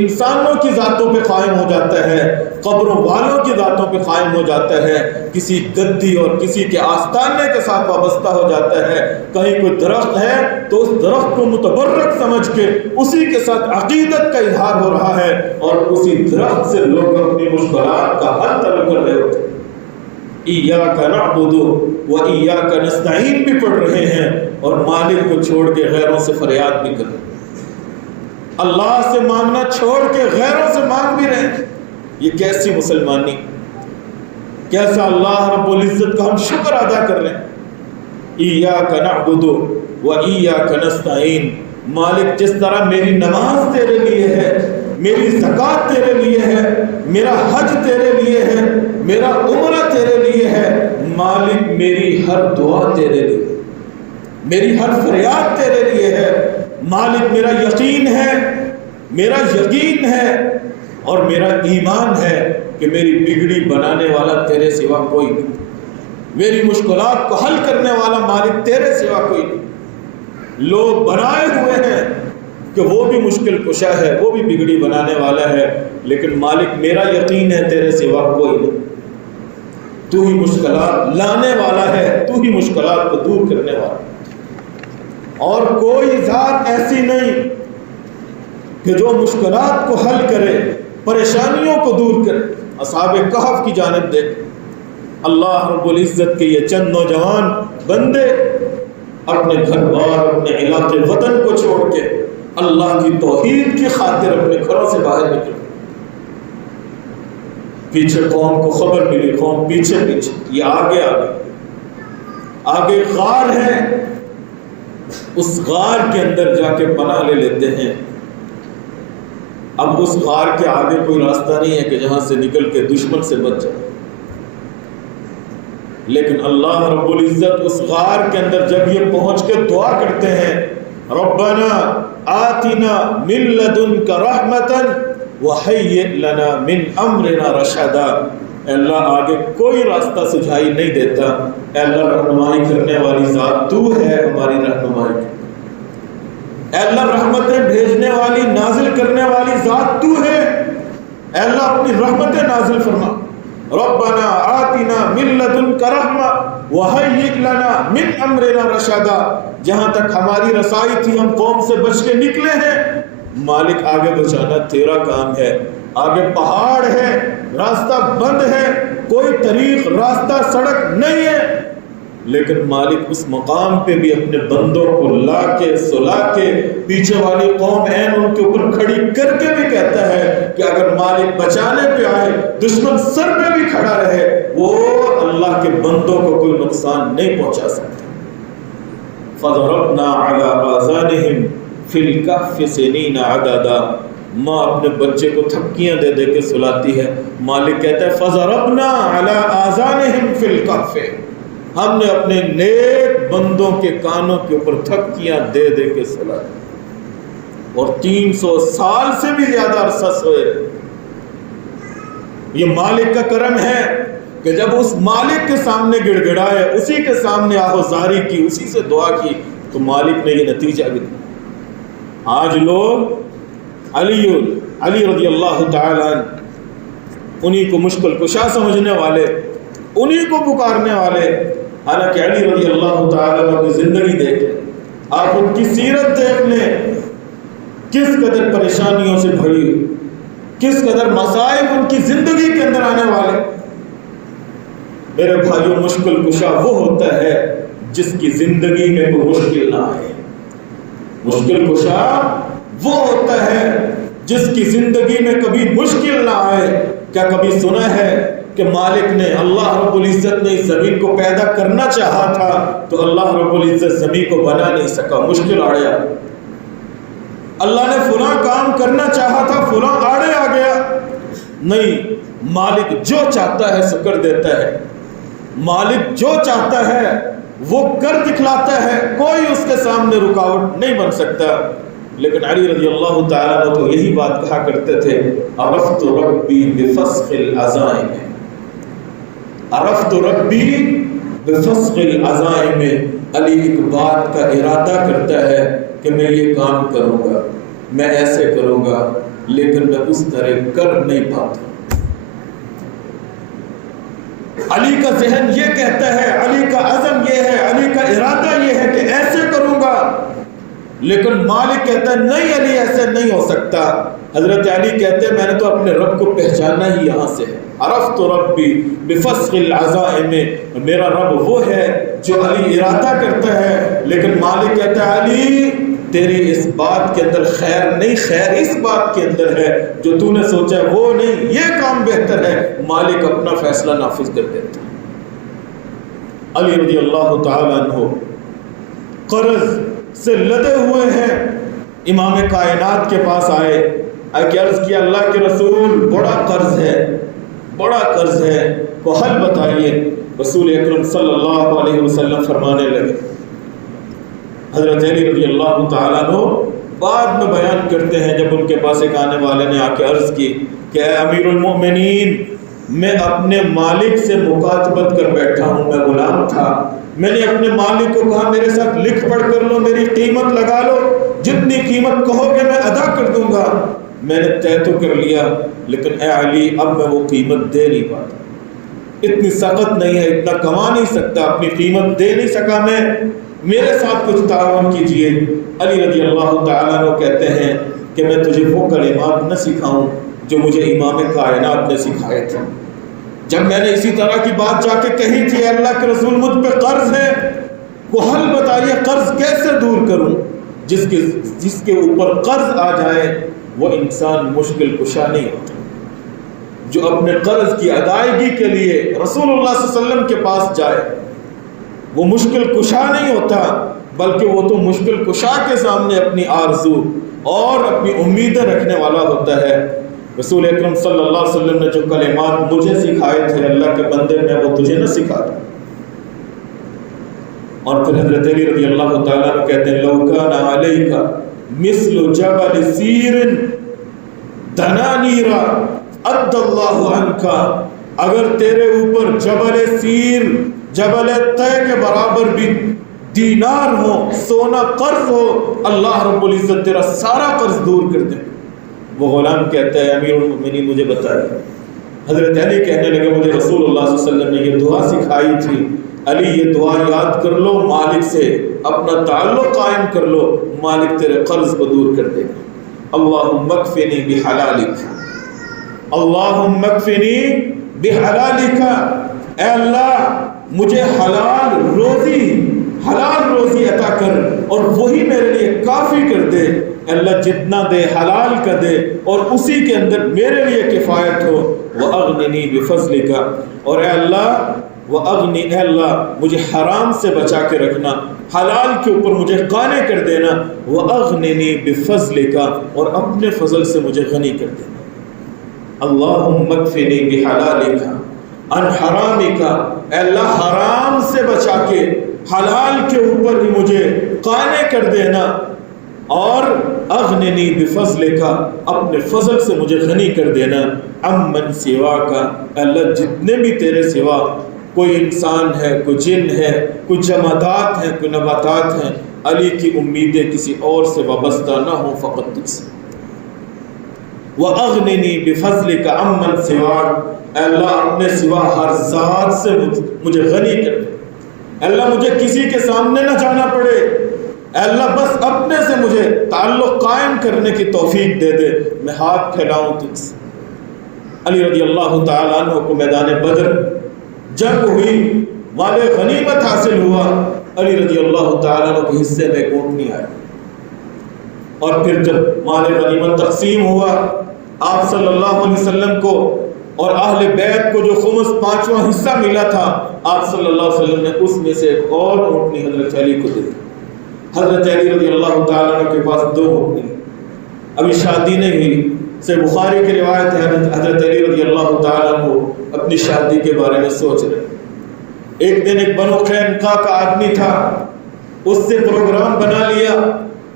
انسانوں کی ذاتوں پہ قائم ہو جاتا ہے، قبروں والوں کی ذاتوں پہ قائم ہو جاتا ہے، کسی گدی اور کسی کے آستانے کے ساتھ وابستہ ہو جاتا ہے۔ کہیں کوئی درخت ہے تو اس درخت کو متبرک سمجھ کے اسی کے ساتھ عقیدت کا اظہار ہو رہا ہے، اور اسی درخت سے لوگ اپنی مشکلات کا حل طلب کر رہے ہوتے ہیں۔ ایاک نعبد و ایاک نستعین بھی پڑھ رہے ہیں، اور مالک کو چھوڑ کے غیروں سے فریاد بھی کر رہے ہیں۔ اللہ سے مانگنا چھوڑ کے غیروں سے مانگ بھی رہے ہیں۔ یہ کیسی مسلمانی، کیسا اللہ رب العزت کا ہم شکر ادا کر رہے ہیں۔ ایاک نعبد و ایاک نستعین۔ مالک جس طرح میری نماز تیرے لیے ہے، میری زکوٰۃ تیرے لیے ہے، میرا حج تیرے لیے ہے، میرا عمرہ تیرے لیے ہے، مالک میری ہر دعا تیرے لیے، میری ہر فریاد تیرے لیے ہے۔ مالک میرا یقین ہے، میرا یقین ہے اور میرا ایمان ہے کہ میری بگڑی بنانے والا تیرے سوا کوئی نہیں، میری مشکلات کو حل کرنے والا مالک تیرے سوا کوئی نہیں۔ لوگ بنائے ہوئے ہیں کہ وہ بھی مشکل کشا ہے، وہ بھی بگڑی بنانے والا ہے، لیکن مالک میرا یقین ہے تیرے سوا کوئی نہیں۔ تو ہی مشکلات لانے والا ہے، تو ہی مشکلات کو دور کرنے والا، اور کوئی ذات ایسی نہیں کہ جو مشکلات کو حل کرے، پریشانیوں کو دور کرے۔ اصحاب کہف کی جانب دیکھ، اللہ رب العزت کے یہ چند نوجوان بندے اپنے گھر بار، اپنے علاقے وطن کو چھوڑ کے اللہ کی توحید کی خاطر اپنے گھروں سے باہر نکلے۔ پیچھے قوم کو خبر ملی، قوم پیچھے پیچھے، یہ آگے غار ہے، اس غار کے اندر جا کے پناہ لے لیتے ہیں۔ اب اس غار کے آگے کوئی راستہ نہیں ہے کہ جہاں سے نکل کے دشمن سے بچ جائے، لیکن اللہ رب العزت اس غار کے اندر جب یہ پہنچ کے دعا کرتے ہیں، ربنا آتنا من لدنک رحمتا وہیئ لنا من امرنا رشدا۔ اے اللہ آگے کوئی راستہ سجھائی نہیں دیتا، اے اللہ رہنمائی کرنے والی ذات تو ہے، ہماری رہنمائی کر۔ اے اللہ رحمتیں بھیجنے والی، نازل کرنے والی ذات تو ہے، اے اللہ اپنی رحمتیں نازل فرما۔ ربنا آتنا من لدنک رحمہ وہیئ لنا من امرنا رشدا۔ جہاں تک ہماری رسائی تھی ہم قوم سے بچ کے نکلے ہیں، مالک آگے بچانا تیرا کام ہے۔ آگے پہاڑ ہے، راستہ بند ہے، کوئی طریق، راستہ، سڑک نہیں ہے، لیکن مالک اس مقام پہ بھی اپنے بندوں کو لا کے سلا کے پیچھے والی قوم عین ان کے اوپر کھڑی کر کے بھی کہتا ہے کہ اگر مالک بچانے پہ آئے دشمن سر پہ بھی کھڑا رہے وہ اللہ کے بندوں کو کوئی نقصان نہیں پہنچا سکتا. فَضَرَبْنَا عَلَىٰ آذَانِهِمْ فِي الْكَهْفِ سِنِينَ عَدَدًا. ماں اپنے بچے کو تھپکیاں دے دے کے سلاتی ہے. مالک کہتا ہے فَضَرَبْنَا عَلَىٰ آذَانِهِمْ فِي الْكَهْفِ. ہم نے اپنے نیک بندوں کے کانوں کے اوپر تھپکیاں دے دے کے سلا دی اور 300 سال سے بھی زیادہ عرصہ سوئے. یہ مالک کا کرم ہے کہ جب اس مالک کے سامنے گڑ گڑائے, اسی کے سامنے آہوزاری کی, اسی سے دعا کی تو مالک نے یہ نتیجہ بھی دیا. آج لوگ علی رضی اللہ تعالی عنہ انہی کو مشکل کشا سمجھنے والے, انہی کو پکارنے والے, حالانکہ علی رضی اللہ تعالی عنہ کی زندگی دیکھ لیں, آپ ان کی سیرت دیکھ لیں, کس قدر پریشانیوں سے بھری ہوئی, کس قدر مصائب ان کی زندگی کے اندر آنے والے. میرے بھائیوں, مشکل کشا وہ ہوتا ہے جس کی زندگی میں کوئی مشکل نہ آئے. مشکل کشا وہ ہوتا ہے جس کی زندگی میں کبھی مشکل نہ آئے. کیا کبھی سنا ہے کہ مالک نے, اللہ رب العزت نے اس زمین کو پیدا کرنا چاہا تھا تو اللہ رب العزت زمین کو بنا نہیں سکا, مشکل آڑے آ گیا. اللہ نے فلاں کام کرنا چاہا تھا, فلاں آڑے آ گیا. نہیں, مالک جو چاہتا ہے سو کر دیتا ہے. مالک جو چاہتا ہے وہ کر دکھلاتا ہے, کوئی اس کے سامنے رکاوٹ نہیں بن سکتا. لیکن علی رضی اللہ تعالیٰ عنہ تو یہی بات کہا کرتے تھے, عرفت ربی بفسخ العزائم, عرفت ربی بفسخ العزائم. علی ایک بات کا ارادہ کرتا ہے کہ میں یہ کام کروں گا, میں ایسے کروں گا, لیکن میں اس طرح کر نہیں پاتا. علی کا ذہن یہ کہتا ہے, علی کا عزم یہ ہے, علی کا ارادہ یہ ہے کہ ایسے کروں گا, لیکن مالک کہتا ہے نہیں علی ایسے نہیں ہو سکتا. حضرت علی کہتے ہیں میں نے تو اپنے رب کو پہچانا ہی یہاں سے ہے. عرفت ربی بفسخ العزائم, میرا رب وہ ہے جو علی ارادہ کرتا ہے, لیکن مالک کہتا ہے علی تیری اس بات کے اندر خیر نہیں, خیر اس بات کے اندر ہے جو تو نے سوچا ہے وہ نہیں, یہ کام بہتر ہے. مالک اپنا فیصلہ نافذ کر دیتا ہے. علی رضی اللہ تعالیٰ عنہ قرض سے لدے ہوئے ہیں, امام کائنات کے پاس آئے کہ عرض کیا اللہ کے رسول بڑا قرض ہے, بڑا قرض ہے, کو حل بتائیے. رسول اکرم صلی اللہ علیہ وسلم فرمانے لگے. حضرت علی رضی اللہ تعالیٰ عنہ بعد میں بیان کرتے ہیں جب ان کے پاس ایک آنے والے نے آ کے عرض کی کہ اے امیر المؤمنین, میں اپنے مالک سے مکاتبت کر بیٹھا ہوں, میں غلام تھا, میں نے اپنے مالک کو کہا میرے ساتھ لکھ پڑھ کر لو, میری قیمت لگا لو, جتنی قیمت کہو گے میں ادا کر دوں گا. میں نے طے تو کر لیا, لیکن اے علی اب میں وہ قیمت دے نہیں پاتا, اتنی سخت نہیں ہے, اتنا کما نہیں سکتا, اپنی قیمت دے نہیں سکا میں, میرے ساتھ کچھ تعاون کیجئے. علی رضی اللہ تعالیٰ عنہ کہتے ہیں کہ میں تجھے وہ کلمات نہ سکھاؤں جو مجھے امام کائنات نے سکھائے تھے. جب میں نے اسی طرح کی بات جا کے کہی تھی اللہ کے رسول مجھ پہ قرض ہے, کو حل بتائیے, قرض کیسے دور کروں. جس کے اوپر قرض آ جائے وہ انسان مشکل کشا نہیں ہوتا. جو اپنے قرض کی ادائیگی کے لیے رسول اللہ صلی اللہ علیہ وسلم کے پاس جائے وہ مشکل کشا نہیں ہوتا, بلکہ وہ تو مشکل کشا کے سامنے اپنی آرزو اور اپنی امیدیں رکھنے والا ہوتا ہے. رسول اکرم صلی اللہ علیہ وسلم نے جو کلمات مجھے سکھائے تھے اللہ کے بندے میں وہ تجھے نہ سکھاتا. اور پھر حضرت علی رضی اللہ تعالیٰ عنہ کہتے ہیں لو کان علیک مثل جبل سیر دنانیرا اد اللہ عنک, اگر تیرے اوپر جبل سیر, جبل طے کے برابر بھی دینار ہو, سونا قرض ہو, اللہ رب العزت تیرا سارا قرض دور کر دے. وہ غلام کہتا ہے امیر المؤمنین مجھے بتائیے. حضرت علی کہنے لگے مجھے رسول اللہ صلی اللہ علیہ وسلم نے یہ دعا سکھائی تھی, علی یہ دعا یاد کر لو, مالک سے اپنا تعلق قائم کر لو, مالک تیرے قرض کو دور کر دے گا. اللہم اکفنی بحلالک, اللہم اکفنی بحلالک, اے اللہ مجھے حلال روزی اللہ جتنا دے حلال کا دے اور اسی کے اندر میرے لیے کفایت ہو. وَأَغْنِنِي بِفَضْلِكَ، اور اے اللہ مجھے حرام سے بچا کے رکھنا، حلال کے اوپر مجھے قانع کر دینا. وَأَغْنِنِي بِفَضْلِكَ، اور اپنے فضل سے مجھے غنی کر دینا. اللہم اکفنی بحلالک عن حرامک، اے اللہ حرام سے بچا کے حلال کے اوپر ہی مجھے قانع کر دینا. اور اغننی بفضلک، اپنے فضل سے مجھے غنی کر دینا. عمن سواک، اللہ جتنے بھی تیرے سوا کوئی انسان ہے، کوئی جن ہے، کوئی جمادات ہیں، کوئی نباتات ہیں، علی کی امیدیں کسی اور سے وابستہ نہ ہوں، فقط تجھ سے. وَأَغْنِنِي بِفَضْلِكَ عَمَّن سِوَاكَ، اے اللہ اپنے سوا ہر ذات سے مجھے غنی کر دے. اے اللہ مجھے کسی کے سامنے نہ جانا پڑے، اے اللہ بس اپنے سے مجھے تعلق قائم کرنے کی توفیق دے دے، میں ہاتھ پھیلاؤں تجھ سے. علی رضی اللہ تعالیٰ عنہ کو میدان بدر جنگ ہوئی، مال غنیمت حاصل ہوا. علی رضی اللہ تعالیٰ عنہ کے حصے میں ایک اونٹنی آئی، اور پھر جب مال غنیمت تقسیم ہوا، آپ صلی اللہ علیہ وسلم کو اور اہل بیت کو جو خمس 5واں حصہ ملا تھا، آپ صلی اللہ علیہ وسلم نے اس میں سے ایک اور اونٹنی حضرت علی کو دی. حضرت علی رضی اللہ تعالیٰ عنہ کے پاس 2 اونٹنی، ابھی شادی نہیں ہوئی. سے بخاری کی روایت ہے، حضرت علی رضی اللہ تعالیٰ عنہ اپنی شادی کے بارے میں سوچ رہے. ایک دن ایک بنو قینقاع کا آدمی تھا، اس سے پروگرام بنا لیا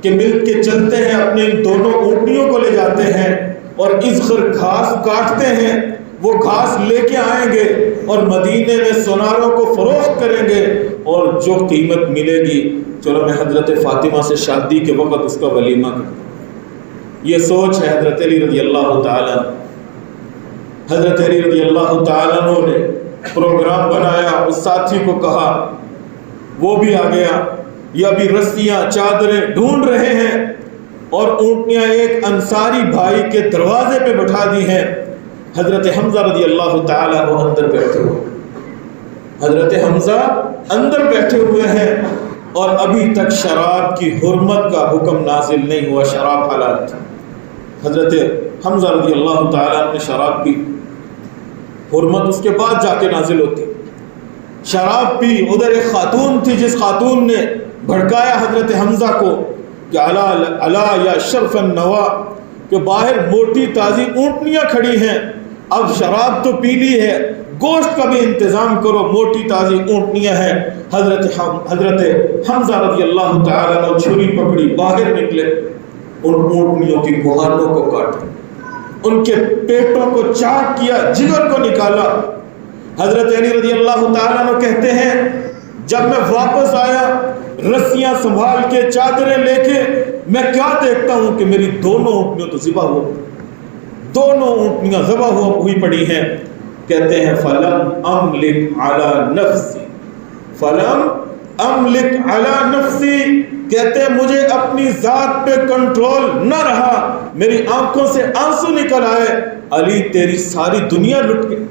کہ مل کے چلتے ہیں، اپنے ان دونوں اونٹنیوں کو لے جاتے ہیں اور اذخر گھاس کاٹتے ہیں، وہ گھاس لے کے آئیں گے اور مدینے میں سوناروں کو فروخت کریں گے، اور جو قیمت ملے گی چلو میں حضرت فاطمہ سے شادی کے وقت اس کا ولیمہ کرتا ہوں. یہ سوچ ہے حضرت علی رضی اللہ تعالیٰ. حضرت علی رضی اللہ تعالیٰ نے پروگرام بنایا، اس ساتھی کو کہا، وہ بھی آ گیا. یہ ابھی رسیاں چادریں ڈھونڈ رہے ہیں اور اونٹنیاں ایک انصاری بھائی کے دروازے پہ بٹھا دی ہیں. حضرت حمزہ رضی اللہ تعالیٰ وہ اندر بیٹھے ہوئے، حضرت حمزہ اندر بیٹھے ہوئے ہیں، اور ابھی تک شراب کی حرمت کا حکم نازل نہیں ہوا، شراب حلال تھی. حضرت حمزہ رضی اللہ تعالیٰ نے شراب پی، حرمت اس کے بعد جا کے نازل ہوتی. شراب پی. ادھر ایک خاتون تھی جس خاتون نے بھڑکایا حضرت حمزہ کو کہ الا یا شرف النوا، کہ باہر موٹی تازی اونٹنیاں کھڑی ہیں، اب شراب تو پی لی ہے، گوشت کا بھی انتظام کرو، موٹی تازی اونٹنیاں ہیں. حضرت حمزہ رضی اللہ تعالیٰ نے چھری پکڑی، باہر نکلے، ان اونٹنیوں کی گوہانوں کو کاٹا، ان کے پیٹوں کو چاک کیا، جگر کو نکالا. حضرت علی رضی اللہ تعالیٰ عنہ کہتے ہیں جب میں واپس آیا رسیاں سنبھال کے چادریں لے کے، میں کیا دیکھتا ہوں کہ میری دونوں اونٹنیاں تو ذبح ہو، دونوں اونٹنیاں ذبح ہوئی پڑی ہیں. کہتے ہیں فلم املک علی نفسی، فلم املک علی نفسی، کہتے ہیں مجھے اپنی ذات پہ کنٹرول نہ رہا، میری آنکھوں سے آنسو نکل آئے. علی تیری ساری دنیا لٹ گئی،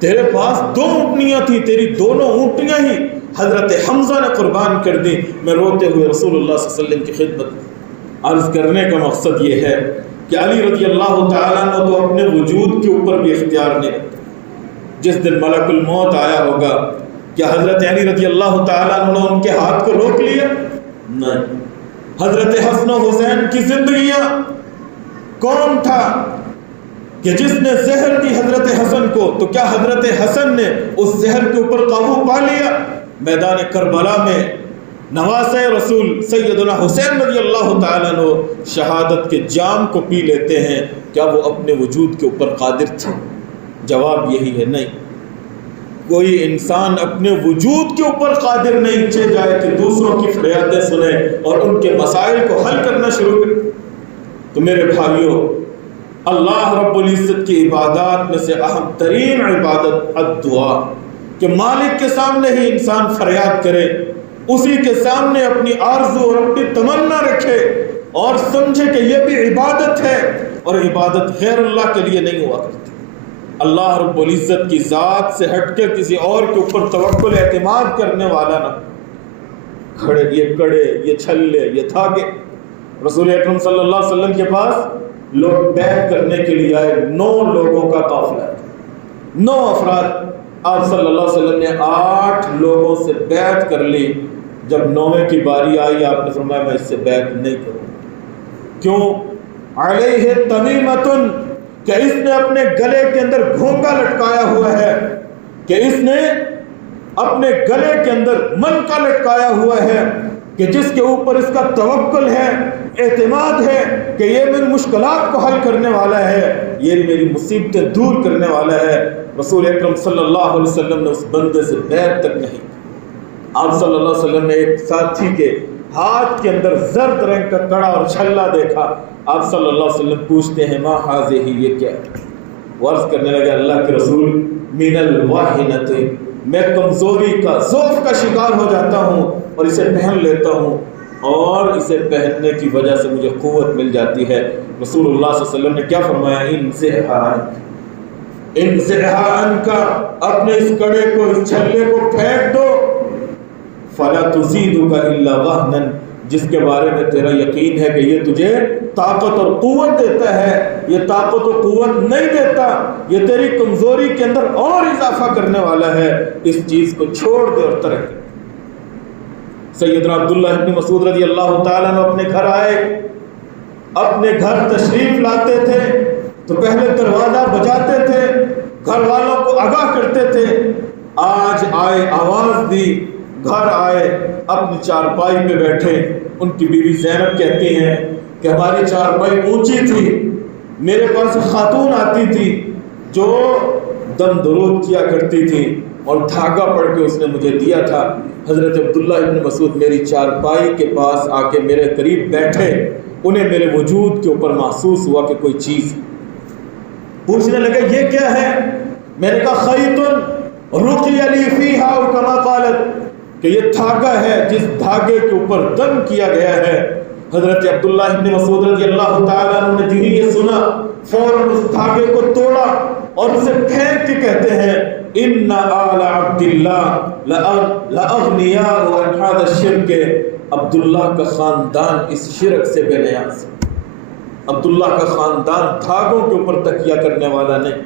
تیرے پاس 2 اونٹنیاں تھی، تیری دونوں اونٹنیاں ہی حضرت حمزہ نے قربان کر دی. میں روتے ہوئے رسول اللہ صلی اللہ علیہ وسلم کی خدمت عرض کرنے کا مقصد یہ ہے کہ علی رضی اللہ تعالیٰ نے تو اپنے وجود کے اوپر بھی اختیار نہیں رکھتا. جس دن ملک الموت آیا ہوگا کیا حضرت علی رضی اللہ تعالیٰ نے ان کے ہاتھ کو روک لیا؟ نہیں. حضرت حسن و حسین کی زندگیاں کون تھا کہ جس نے زہر دی حضرت حسن کو، تو کیا حضرت حسن نے اس زہر کے اوپر قابو پا لیا؟ میدان کربلا میں نواسہ رسول سیدنا حسین رضی اللہ تعالیٰ عنہ شہادت کے جام کو پی لیتے ہیں، کیا وہ اپنے وجود کے اوپر قادر تھے؟ جواب یہی ہے نہیں. کوئی انسان اپنے وجود کے اوپر قادر نہیں چل جائے کہ دوسروں کی فریادیں سنے اور ان کے مسائل کو حل کرنا شروع کرے. تو میرے بھائیوں، اللہ رب العزت کی عبادات میں سے اہم ترین عبادت الدعا، کہ مالک کے سامنے ہی انسان فریاد کرے، اسی کے سامنے اپنی آرزو اور اپنی تمنا رکھے اور سمجھے کہ یہ بھی عبادت ہے، اور عبادت غیر اللہ کے لیے نہیں ہوا کرتی. اللہ رب العزت کی ذات سے ہٹ کے کسی اور کے اوپر توکل اعتماد کرنے والا نہ. یہ کڑے، یہ چھلے، یہ دھاگے، رسول اکرم صلی اللہ علیہ وسلم کے پاس لوگ بیعت کرنے کے لیے آئے، 9 لوگوں کا قافلہ، 9 افراد۔ آپ صلی اللہ علیہ وسلم نے 8 لوگوں سے بیعت کر لی۔ جب 9ویں کی باری آئی آپ نے فرمایا میں اس سے بیعت نہیں کروں۔ کیوں؟ علیہ تمیمۃ، کہ اس نے اپنے گلے کے اندر گھونگا لٹکایا ہوا ہے، کہ اس نے اپنے گلے کے اندر منکا لٹکایا ہوا ہے، کہ جس کے اوپر اس کا توکل ہے، اعتماد ہے کہ یہ میری مشکلات کو حل کرنے والا ہے، یہ میری مصیبتیں دور کرنے والا ہے۔ رسول اکرم صلی اللہ علیہ وسلم نے اس بندے سے بیعت تک نہیں کی۔ آپ صلی اللہ علیہ وسلم نے ایک ساتھی کے ہاتھ کے اندر زرد رنگ کا کڑا اور چھلا دیکھا۔ آپ صلی اللہ علیہ وسلم پوچھتے ہیں ما حاضہ، یہ کیا ہے؟ عرض کرنے لگے اللہ کے رسول من الواہنۃ، میں کمزوری کا، ضعف کا شکار ہو جاتا ہوں اور اسے پہن لیتا ہوں، اور اسے پہننے کی وجہ سے مجھے قوت مل جاتی ہے۔ رسول اللہ صلی اللہ علیہ وسلم نے کیا فرمایا؟ انزعھا عنک، اپنے اس کڑے کو، اس چھلے کو پھینک دو، فلا تزیدک الا وہنا، جس کے بارے میں تیرا یقین ہے کہ یہ تجھے طاقت اور قوت دیتا ہے، یہ طاقت اور قوت نہیں دیتا، یہ تیری کمزوری کے اندر اور اضافہ کرنے والا ہے، اس چیز کو چھوڑ دے اور ترک دے۔ سیدنا عبداللہ ابن مسعود رضی اللہ تعالیٰ عنہ اپنے گھر آئے، اپنے گھر تشریف لاتے تھے تو پہلے دروازہ بجاتے تھے، گھر والوں کو آگاہ کرتے تھے۔ آج آئے، آواز دی، گھر آئے، اپنی چارپائی پہ بیٹھے۔ ان کی بیوی زینب کہتی ہیں کہ ہماری چارپائی اونچی تھی، میرے پاس خاتون آتی تھی جو دم درود کیا کرتی تھی اور دھاگا پڑھ کے اس نے مجھے دیا تھا۔ حضرت عبداللہ ابن مسعود میری چارپائی کے پاس آ کے میرے قریب بیٹھے، انہیں میرے وجود کے اوپر محسوس ہوا کہ کوئی چیز، پوچھنے لگے یہ کیا ہے؟ میں نے کہا خیط رقی لی فیہا او کما قالت، کہ یہ دھاگا ہے جس دھاگے کے اوپر دم کیا گیا ہے۔ حضرت عبداللہ ابن مسعود رضی اللہ تعالیٰ عنہ نے جب یہ سنا فوراً اس دھاگے کو توڑا اور اسے پھینک کے کہتے ہیں ان آل عبداللہ لاغنیاء عن ھذا الشرک، عبداللہ کا خاندان اس شرک سے بے نیاز۔ عبداللہ کا خاندان دھاگوں کے اوپر تکیہ کرنے والا نہیں،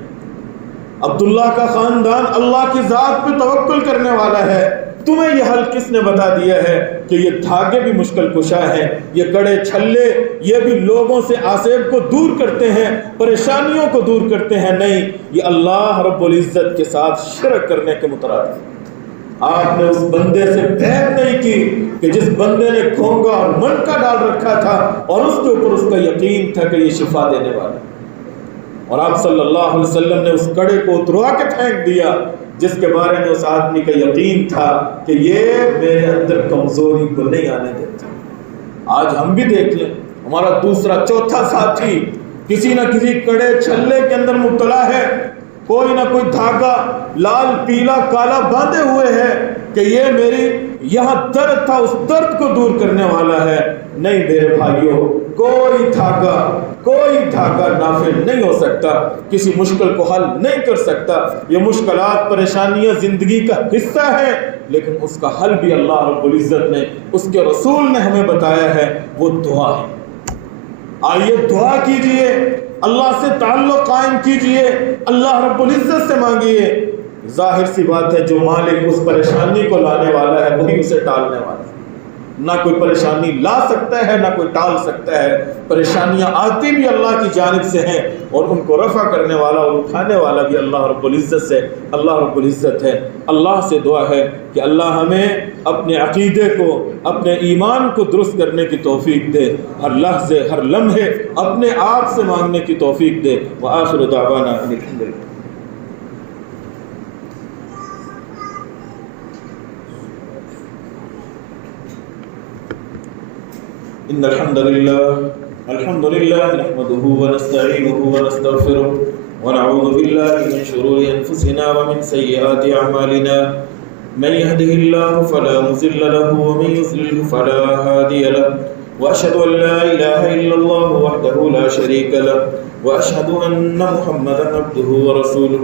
عبداللہ کا خاندان اللہ کی ذات پہ توکل کرنے والا ہے۔ تمہیں یہ حل کس نے بتا دیا ہے کہ یہ دھاگے بھی مشکل کشا ہیں، یہ کڑے چھلے یہ بھی لوگوں سے آسیب کو دور کرتے ہیں، پریشانیوں کو دور کرتے ہیں؟ نہیں، یہ اللہ رب العزت کے ساتھ شرک کرنے کے مترادف۔ آپ نے اس بندے سے بیعت نہیں کی کہ جس بندے نے گھونگا اور منکا ڈال رکھا تھا اور اس کے اوپر اس کا یقین تھا کہ یہ شفا دینے والا، اور آپ صلی اللہ علیہ وسلم نے اس کڑے کو اتروا کے پھینک دیا جس کے بارے میں اس آدمی کا یقین تھا کہ یہ میرے اندر کمزوری کو نہیں آنے دیتا۔ آج ہم بھی دیکھ لیں، ہمارا دوسرا چوتھا ساتھی کسی نہ کسی کڑے چھلے کے اندر مبتلا ہے، کوئی نہ کوئی دھاگا لال پیلا کالا باندھے ہوئے ہے کہ یہ میری یہاں درد تھا اس درد کو دور کرنے والا ہے۔ نہیں میرے بھائیوں، کوئی دھاگا نافع نہیں ہو سکتا، کسی مشکل کو حل نہیں کر سکتا۔ یہ مشکلات پریشانیاں زندگی کا حصہ ہیں، لیکن اس کا حل بھی اللہ رب العزت نے، اس کے رسول نے ہمیں بتایا ہے، وہ دعا ہے۔ آئیے دعا کیجئے، اللہ سے تعلق قائم کیجئے، اللہ رب العزت سے مانگیے۔ ظاہر سی بات ہے جو مالک اس پریشانی کو لانے والا ہے وہی اسے ٹالنے والا ہے۔ نہ کوئی پریشانی لا سکتا ہے نہ کوئی ٹال سکتا ہے، پریشانیاں آتی بھی اللہ کی جانب سے ہیں اور ان کو رفع کرنے والا اور اٹھانے والا بھی اللہ رب العزت سے، اللہ رب العزت ہے۔ اللہ سے دعا ہے کہ اللہ ہمیں اپنے عقیدے کو، اپنے ایمان کو درست کرنے کی توفیق دے، ہر لحظے ہر لمحے اپنے آپ سے مانگنے کی توفیق دے۔ وآخر دعوانا ان الحمد للہ۔ إن الحمد لله نحمده ونستعينه ونستغفره ونعوذ بالله من شرور أنفسنا ومن سيئات أعمالنا من يهده الله فلا مضل له ومن يضلل فلا هادي له وأشهد أن لا إله إلا الله وحده لا شريك له وأشهد أن محمدا عبده ورسوله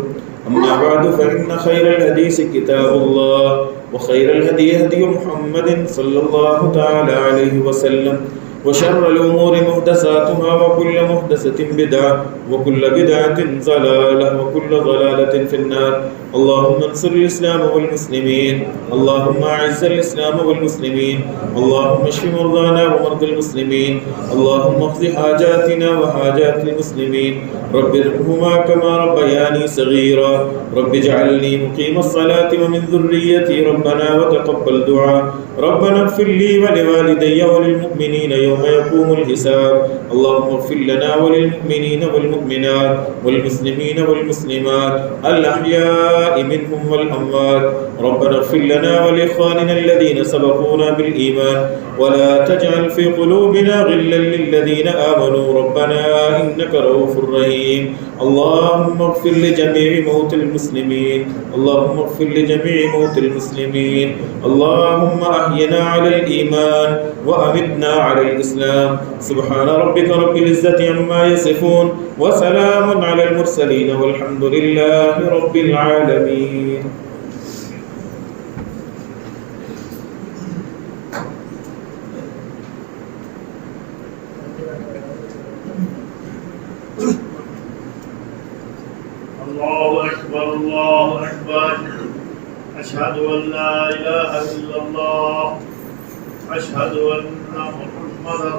أما بعد فإن خير الحديث كتاب الله وخير الهدي هدي محمد صلى الله تعالى عليه وسلم وشر الأمور محدثاتها وكل محدثة بدعة وكل بدعة ضلالة وكل ضلالة في النار. اللهم انصر الإسلام والمسلمين، اللهم أعز الإسلام والمسلمين، اللهم اشف مرضانا ومرضى المسلمين، اللهم اقض حاجاتنا وحاجات المسلمين. رب ارحمهما كما ربياني صغيرا، رب اجعلني مقيم الصلاة ومن ذريتي ربنا وتقبل دعاء. ربنا اغفر لي ولوالدي وللمؤمنين يوم يقوم الحساب. اللهم اغفر لنا وللمؤمنين والمؤمنات والمسلمين والمسلمات الأحياء منهم والأموات. ربنا اغفر لنا ولإخواننا الذين سبقونا بالإيمان ولا تجعل في قلوبنا غلا للذين آمنوا ربنا إنك رؤوف رحيم. اللهم اغفر لجميع موتى المسلمين، اللهم اغفر لجميع موتى المسلمين. اللهم أحينا على الإيمان وأمتنا على الإسلام. سبحان ربك رب العزة عما يصفون وسلام على المرسلين والحمد لله رب العالمين. الله أكبر الله أكبر. أشهد أن لا إله إلا الله، أشهد أن محمدا